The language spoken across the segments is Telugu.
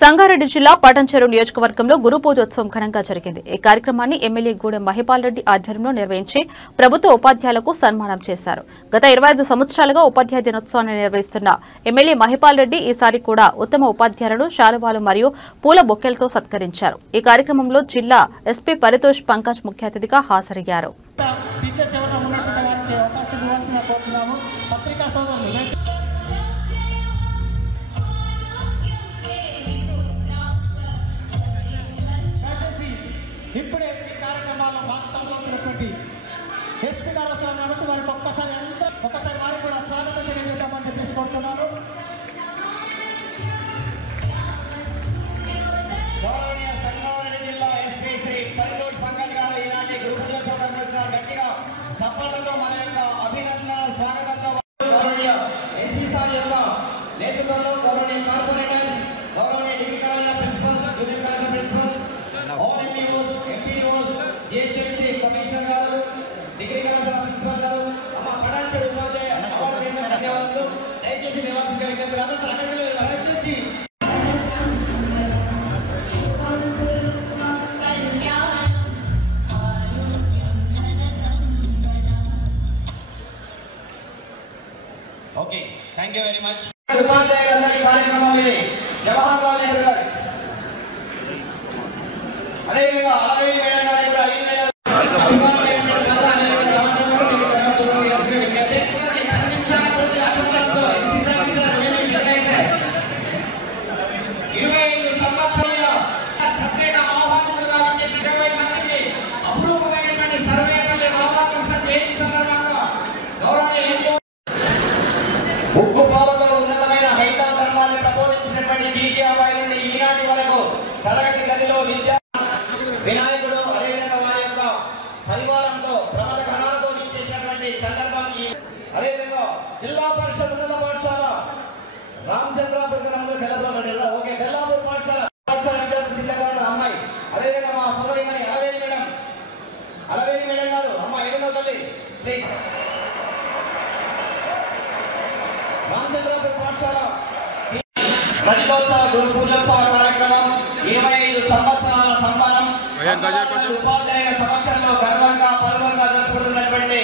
సంగారెడ్డి జిల్లా పటంచెరు నియోజకవర్గంలో గురు పూజోత్సవం ఘనంగా జరిగింది. ఈ కార్యక్రమాన్ని ఎమ్మెల్యే గూడెం మహిపాల్ రెడ్డి ఆధ్వర్యంలో నిర్వహించి ప్రభుత్వ ఉపాధ్యాయులకు సన్మానం చేశారు. గత 25 సంవత్సరాలుగా ఉపాధ్యాయ దినోత్సవాన్ని నిర్వహిస్తున్న ఎమ్మెల్యే మహిపాల్ రెడ్డి ఈసారి కూడా ఉత్తమ ఉపాధ్యాయులను శాలువాలు మరియు పూల బొకేలతో సత్కరించారు. ఈ కార్యక్రమంలో జిల్లా ఎస్పీ పరితోష్ పంకజ్ ముఖ్య అతిథిగా హాజరయ్యారు. ఇప్పుడే ఈ కార్యక్రమాల్లో భాగస్వాములు అవుతున్నటువంటి ఎస్పీ గారు వస్తున్నారు కాబట్టి వారికి ఒక్కసారి వారికి కూడా స్వాగతం తెలియజేద్దామని చెప్పేసి కోరుతున్నాను. గౌరవనీయ సంగారెడ్డి జిల్లా ఎస్పీ శ్రీ పరితోష్ పంకజ్ గారు ఈనాటి గురు పూజోత్సవం నిర్వహిస్తున్నారు. గట్టిగా చప్పట్లతో మన యొక్క అభినందనలు స్వాగతంతో గౌరవనీయ ఎస్పీ సార్ యొక్క నేతృత్వంలో గౌరవనీయ కార్పొరేటర్స్, గౌరవనీయ డిగ్రీ కళాశాల ప్రిన్సిపల్స్, జూనియర్ కళాశాల ప్రిన్సిపల్స్, జీహెచ్ఎంసీ కమిషనర్ గారు, డిగ్రీ కళాశాల ప్రిన్సిపల్ గారు, అమ్మ పటాన్చెరు ఉపాధ్యాయ అవార్డు గ్రహీతలకు ధన్యవాదాలు. దయచేసి నివాసించే విద్యార్థులు అందరూ అక్కడికి దయచేసి okay, thank you very much. ఉపాధ్యాయులందరి కార్యక్రమం ఇది. జవహర్ లాల్ నెహ్రూ గారు, అదేవిధంగా అలాగే మేడం గారు కూడా ప్రత్యేక ఆహ్వానితులుగా వచ్చేసి 20 మందికి అపురూపమైనటువంటి సర్వేపల్లి రాధాకృష్ణ జయంతి సందర్భంగా గౌరవనీయ ఉప్పు పాలతో ఉన్నతమైన హైందవ ధర్మాన్ని ప్రబోధించినటువంటి జీజీ అబ్బాయి నుండి ఈనాటి వరకు తరగతి గదిలో వినాయకుడు అదేవిధంగా వారి యొక్క పరివారంతో ప్రమద గణాలతో చేసినటువంటి సందర్భం. అదేవిధంగా జిల్లా పరిషత్ ఉన్నత పాఠశాల రామచంద్రాపూర్ ఓకే తెల్లాపూర్ పాఠశాల విద్యార్థి సిద్ధగాడు అమ్మాయి, అదేవిధంగా మా సోదరిమణి అలవేలి మేడం గారు, అమ్మ ఎడునో తల్లి ప్లీజ్. రామచంద్రాపూర్ పాఠశాల రజతోత్సవ గురు పూజోత్సవ కార్యక్రమం 25 సంవత్సరాల సన్మానం ఉపాధ్యాయుల సమక్షంలో గర్వంగా పర్వంగా జరుపుకుంటున్నటువంటి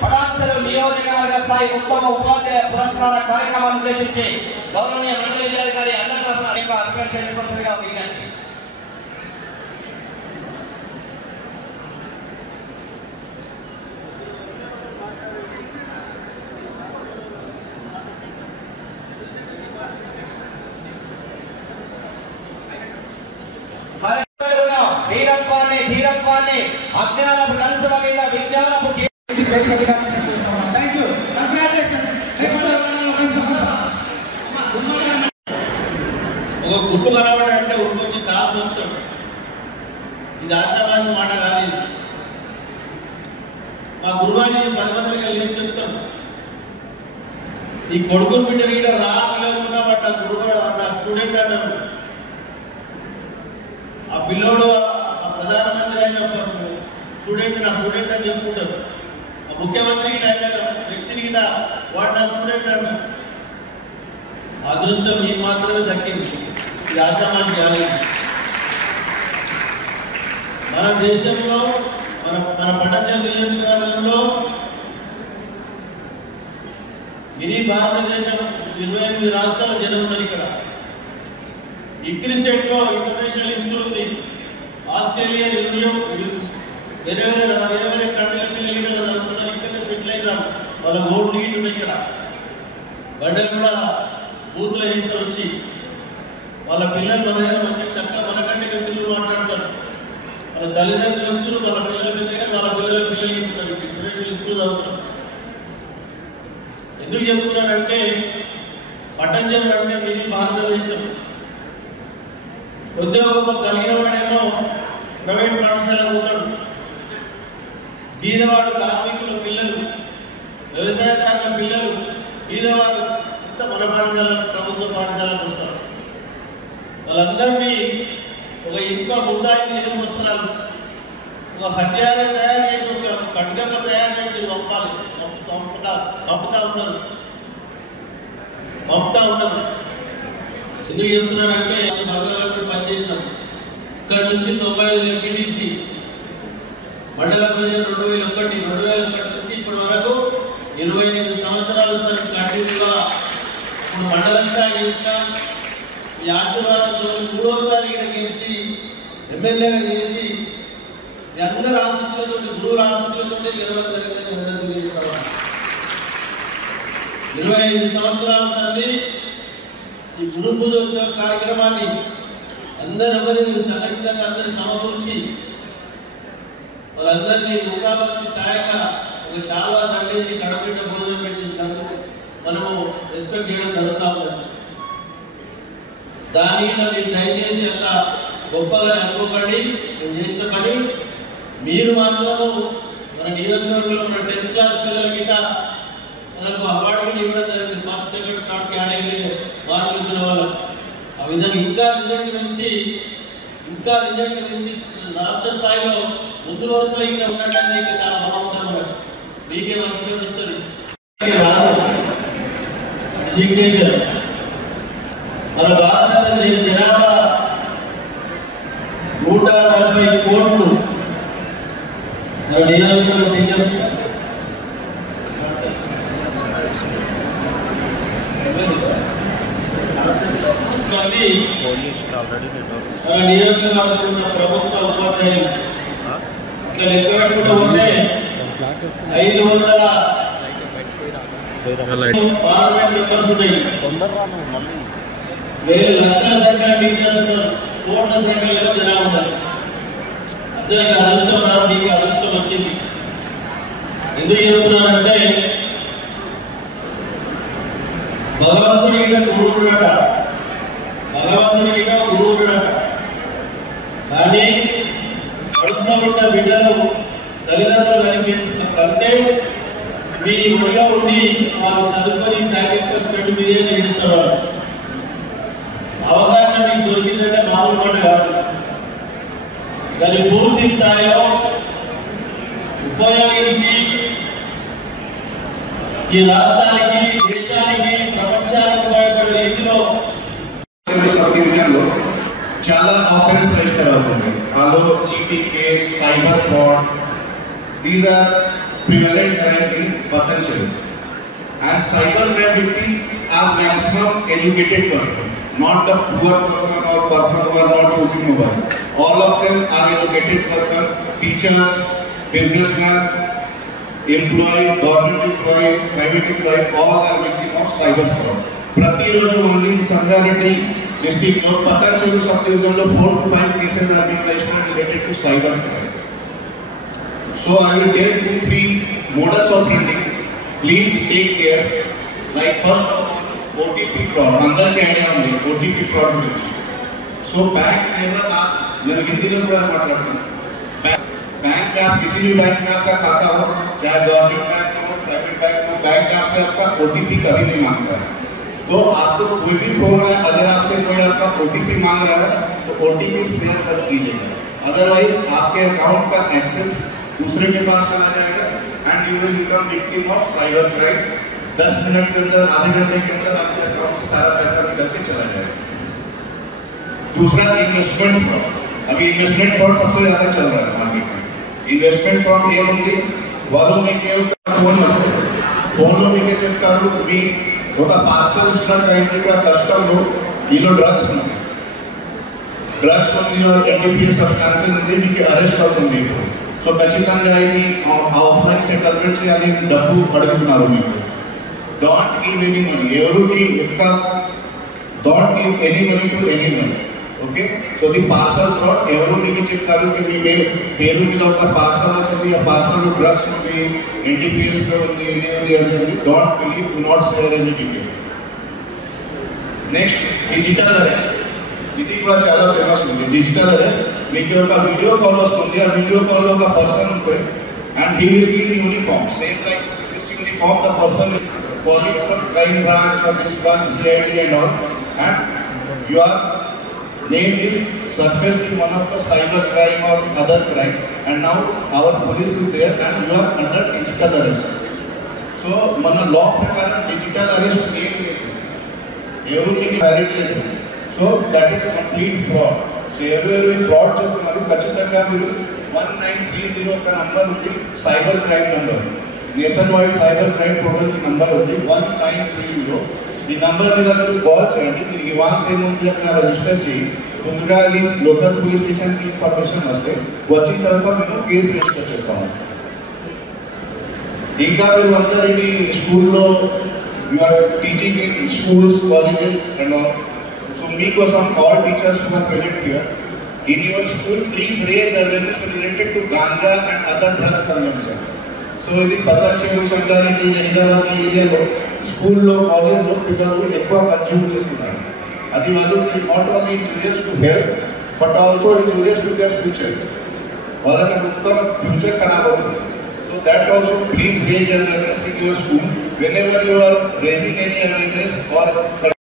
పటాన్చెరు నియోజకవర్గ స్థాయి ఉత్తమ ఉపాధ్యాయ పురస్కార కార్యక్రమాన్ని ఉద్దేశించి గౌరవనీయ మండలి విద్యాధికారి అందరి తరఫున అభిప్రాయం చేసుకోవాల్సిందిగా విజ్ఞప్తి. ధీరత్వాన్ని అజ్ఞానపు కలుసుల మీద విజ్ఞానపు ఒక గుర్తు కనబడంటే ఉరికొచ్చి తాగుతాడు. ఇది ఆశావాసి మాట కాదు. మా గురువాని 10 మందిగా లేచి చెప్తాడు, ఈ కొడుకుని బిడ్డ ఇక్కడ రాకుండా బట్ ఆ గురువు ఆ స్టూడెంట్ అంటారు. ఆ పిల్లోడు ప్రధానమంత్రి అయిన స్టూడెంట్ నా స్టూడెంట్ అని చెప్పుకుంటారు. ఆ ముఖ్యమంత్రికి అయిన వ్యక్తిని వాడు నా స్టూడెంట్ అంటారు. అదృష్టం ఈ మాత్రమే దక్కింది. ఇది ఆశామాషి కాదు. మన దేశంలో మన పటంచెరు నియోజకవర్గంలో ఇది భారతదేశం 28 రాష్ట్రాల జనం ఉన్నారు. ఇక్కడ ఇక్రిసెట్ లో ఇంటర్నేషనల్ ఇన్స్టిట్యూట్ ఉంది. ఆస్ట్రేలియా, వేరే కంట్రీల పిల్లలు చదువుతున్నారు. ఇక్కడ సెటిల్ అయినారు. వాళ్ళ ఓట్లు గీటు ఉన్నాయి. ఇక్కడ బండలు కూడా బూతులు వేస్తారు. వచ్చి వాళ్ళ పిల్లలు మన దగ్గర మంచి చక్కగా మనకంటే తెలుగు మాట్లాడతారు. వాళ్ళ తల్లిదండ్రులు వచ్చి వాళ్ళ పిల్లల దగ్గర వాళ్ళ పిల్లలు ఇంటర్నేషనల్ స్కూల్ చదువుతారు. ఎందుకు చెప్తున్నారంటే పటంచెరు అంటే మీది భారతదేశం. ఉద్యోగం కలిగిన వాడేమో ప్రైవేట్ పాఠశాల పోతాడు. బీదవాడు కార్మికుల పిల్లలు, వ్యవసాయదారుల పిల్లలు, బీదవాడు అంతా మన పాఠశాల ప్రభుత్వ పాఠశాలకు వస్తారు. వాళ్ళందరినీ ఒక ఇనుప ముద్దాయిని తీసుకొస్తున్నారు. ఒక హత్యాన్ని తయారు చేసి ఒక ఖడ్గంగా తయారు చేసి పంపాలి. పంపుతా ఉన్నది. ఎందుకు చెప్తున్నారంటే వర్గాలకు పనిచేసినాం. ఇక్కడ నుంచి 95 ఎంపీటీసీ మండల ప్రజలు 2001 నుంచి ఇప్పటి వరకు 25 సంవత్సరాల సార్ కంటిన్యూగా ఇప్పుడు మండల స్థాయి చేసిన మీ ఆశీర్వాదంతో 3వసారి గెలిచి ఎమ్మెల్యేగా చేసి మీ అందరి ఆశీస్సులతో గురువుల ఆశీస్సులతో గెలవడం జరిగిందని అందరికీ తెలియజేస్తాను. 25 సంవత్సరాల సంది ఈ గురు పూజోత్సవ కార్యక్రమాన్ని అందరి ఒకరి సంఘటితంగా అందరినీ సమకూర్చి వాళ్ళందరినీ ముఖాభక్తి సాయక ఒక శాలా దండేసి కడపెట్ట భోజనం పెట్టి మనము రెస్పెక్ట్ చేయడం జరుగుతూ ఉంటుంది. దాన్ని మీరు దయచేసి అంత గొప్పగా అనుకోకండి. మేము చేసిన పని మీరు మాత్రము మన నియోజకవర్గంలో మన 10th క్లాస్ పిల్లలకి మనకు అవార్డు ఇవ్వడం జరిగింది. ఫస్ట్, సెకండ్, థర్డ్ కేటగిరీ మార్కులు వచ్చిన వాళ్ళు. ఆ విధంగా ఇంకా రిజల్ట్ గురించి రాష్ట్ర స్థాయిలో ముందు వరుసలో ఇంకా ఉన్నట్టయితే ఇంకా చాలా బాగుంటుంది. మీకే మంచిగా వస్తుంది. మన భారతదేశ జనాభా 140 కోట్లు. మన నియోజకవర్గ టీచర్స్ మన నియోజకవర్గంలో ఉన్న ప్రభుత్వ ఉపాధ్యాయులు ఇట్లా లెక్క పెట్టుకుంటూ పోతే 500 పార్లమెంట్ మెంబర్స్ ఉన్నాయి. వేలు లక్షల సంఖ్యలో టీచర్స్ ఉన్నారు. కోట్ల సంఖ్యలో జనాలు ఉన్నారు. అందరికి అదృష్టం రాదు, మీకు అదృష్టం వచ్చింది. ఎందుకు చెప్తున్నానంటే భగవంతుడి గురువుడట, కానీ కడుపులో ఉన్న బిడ్డలు తల్లిదండ్రులు కంటే మీ ఒడిగా ఉండి వాళ్ళు చదువుకొని టార్గెట్ మీదే నిర్ణయిస్తారు. అవకాశం మీకు దొరికిందంటే మామూలు మాట కాదు. దాన్ని పూర్తి స్థాయిలో ఉపయోగించి ఈ రాష్ట్రానికి, దేశానికి, ప్రపంచానికి ఉపయోగపడే రీతిలో చాలా ఆఫెన్స్ రిజిస్టర్ అవుతుంది. అందులో cheating case, cyber fraud, these are prevalent crime in Patancheru. And cyber crime victims are maximum educated person, not the poor person or person who are not using mobile. All of them are educated person, teachers, businessmen, employee, government employee, private employee, all are victim of cyber fraud. Pratiroju only in Sangareddy district of Patancheru sub-division lo 4 to 5 cases are being registered related to cyber crime. So I will tell 2-3 modus operandi. Please take care. Like first OTP fraud. अंदर क्या idea है OTP fraud में? So bank never ask. मैं हिंदी में पूरा माట్లాడता हूँ. बैंक में आप किसी भी बैंक में आपका खाता हो, चाहे गवर्नमेंट बैंक हो, प्राइवेट बैंक हो, बैंक आपसे आपका OTP कभी नहीं मांगता है. तो आपको कोई भी फोन है, अगर आपसे कोई आपका OTP मांग रहा है तो OTP शेयर कर कीजिएगा. अदरवाइज आपके अकाउंट का एक्सेस दूसरे के पास चला जाएगा and you will become victim of cyber crime. 10 minute के अंदर, आधे घंटे के अंदर आपके अकाउंट से सारा पैसा निकल के चला जाएगा. दूसरा इन्वेस्टमेंट फ्रॉड. अभी इन्वेस्टमेंट फ्रॉड सबसे ज्यादा चल रहा है मार्केट में. इन्वेस्टमेंट फ्रॉड ये होंगे वालों में के फोन मसले फोनों में के చెప్తారు మీ ఒక పార్సల్ స్ట్రక్ అయింది కూడా కస్టమ్ లో ఈలో డ్రగ్స్ ఉంది NDPS సబ్స్టాన్సెస్ ఉంది మీకు అరెస్ట్ అవుతుంది. సో ఖచ్చితంగా ఇది ఆఫ్లైన్ సెటిల్మెంట్ చేయాలి. డబ్బు అడుగుతున్నారు మీకు. Don't give any money. ఎవరికి don't give any money to any money. Okay. So the parcel fraud ఎవరు మీకు చెప్తారు మీ పేరు మీద ఒక పార్సల్ వచ్చింది, ఆ పార్సల్ డ్రగ్స్ ఉంది, NDPS లో ఉంది, ఎన్ని don't believe, do not share any detail. Next digital arrest. ఇది కూడా చాలా ఫేమస్ ఉంది. డిజిటల్ అరెస్ట్ మీకు ఒక వీడియో కాల్ వస్తుంది. ఆ వీడియో కాల్ లో ఒక పర్సన్ ఉంటుంది and he will be in uniform same like this uniform. The person is calling from crime branch or this branch CID and all, and your name is surfaced in one of the cyber crime or other crime, and now our police is there and you are under digital arrest. So మన లా ప్రకారం డిజిటల్ అరెస్ట్ ఏం లేదు, ఎవరు మీకు వ్యాలిడ్ లేదు. So that is complete fraud. So ఎవరు ఫ్రాడ్ చేస్తున్నారు ఖచ్చితంగా మీరు 1930 ఒక నంబర్ ఉంది, cyber crime number, nation wide cyber crime total की నంబర్ ఉంది 1930. ఈ నంబర్ మీద మీరు కాల్ చేయండి. మీకు వన్స్ ఏముంది అక్కడ రిజిస్టర్ చేయి. తొందరగా అది లోకల్ పోలీస్ స్టేషన్కి ఇన్ఫర్మేషన్ వస్తే వచ్చిన తర్వాత మేము కేసు రిజిస్టర్ చేస్తాము. ఇంకా మీరు అందరూ ఇది స్కూల్లో you're teaching in schools, colleges and all. So మీకోసం all teachers who are present here in your school, please raise awareness related to ganja and other drugs consumption. So ఇది పతాచెరు సంగారెడ్డి హైదరాబాద్ ఏరియాలో స్కూల్లో కాలేజ్లో పిల్లలు ఎక్కువ కన్జ్యూమ్ చేస్తున్నారు. అది వాళ్ళకి not only injurious to health but also injurious to their future. వాళ్ళకి మొత్తం ఫ్యూచర్ ఖరాబ్ అవుతుంది. So that also please raise awareness in your school. Whenever you are raising any awareness are